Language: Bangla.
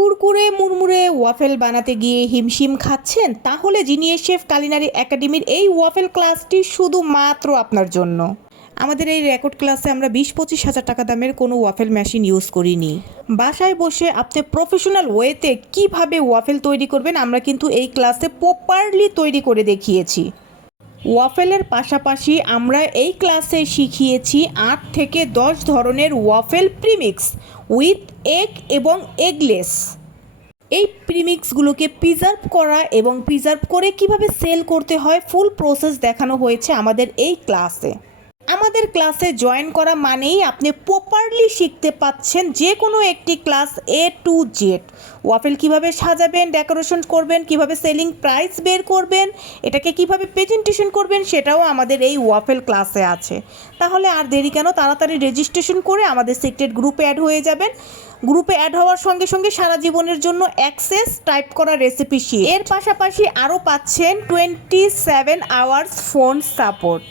কুরকুরে মুড়মুড়ে ওয়াফেল বানাতে গিয়ে হিমশিম খাচ্ছেন? তাহলে জিনিয়াস শেফ কুলিনারি একাডেমির এই ওয়াফেল ক্লাসটি শুধুমাত্র আপনার জন্য। আমাদের এই রেকর্ড ক্লাসে আমরা 20-25 হাজার টাকা দামের কোনো ওয়াফেল মেশিন ইউজ করিনি। বাসায় বসে আপনি প্রফেশনাল ওয়েতে কিভাবে ওয়াফেল তৈরি করবেন আমরা কিন্তু এই ক্লাসে প্রপারলি তৈরি করে দেখিয়েছি। ওয়াফেলের পাশাপাশি আমরা এই ক্লাসে শিখিয়েছি 8 থেকে 10 ধরনের ওয়াফেল প্রিমিক্স উইথ এগ এবং এগলেস। এই প্রিমিক্সগুলোকে প্রিজার্ভ করা এবং প্রিজার্ভ করে কিভাবে সেল করতে হয় ফুল প্রসেস দেখানো হয়েছে আমাদের এই ক্লাসে। আমাদের ক্লাসে জয়েন করা মানেই আপনি প্রপারলি শিখতে পাচ্ছেন যে কোনো একটি class A to Z। Waffle কিভাবে সাজাবেন, ডেকোরেশন করবেন, কিভাবে সেলিং প্রাইস বের করবেন, এটাকে কিভাবে প্রেজেন্টেশন করবেন সেটাও আমাদের এই ওয়াফেল ক্লাসে আছে। তাহলে আর দেরি কেন, তাড়াতাড়ি রেজিস্ট্রেশন করে আমাদের সিক্রেট গ্রুপে অ্যাড হয়ে যাবেন। গ্রুপে অ্যাড হওয়ার সঙ্গে সঙ্গে সারা জীবনের জন্য অ্যাক্সেস, টাইপ করা রেসিপি শিট, এর পাশাপাশি আরও পাচ্ছেন 27 আওয়ার্স ফোন সাপোর্ট।